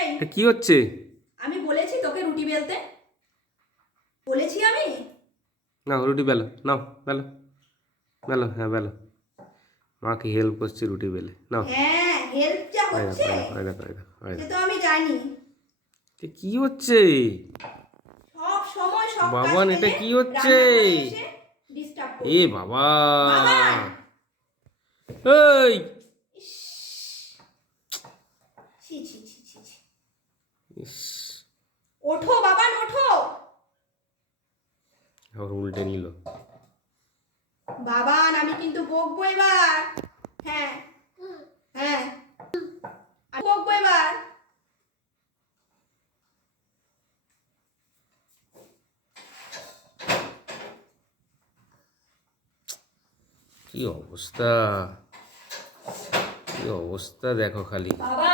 এই কি হচ্ছে? আমি বলেছি তোকে রুটি বেলতে, বলেছি আমি। নাও রুটি বেলো, নাও বেলো, বেলো, হ্যাঁ বেলো। মাকে হেল্প করছি রুটি বেলে, নাও। হ্যাঁ, হেল্প যা ওই দেখো, হচ্ছে ওই দেখো, ওই দেখো, ওই দেখো, ওই সে দেখো। তো আমি জানি। কি হচ্ছে? সব সময় সব কাজ বাবান, এটা ফেলে কি হচ্ছে? রান্নাঘরে এসে ডিস্টার্ব এ করবে। বাবা! বাবান, এই ইস, ছি ছি ছি ছি ছি। ইস, ওঠো বাবান, ওঠো। আবার উল্টে নিল। বাবান, আমি কিন্তু বকবো এবার। হ্যাঁ, হ্যাঁ, আমি বকবো এবার। কি অবস্থা, কি অবস্থা দেখো খালি। বাবা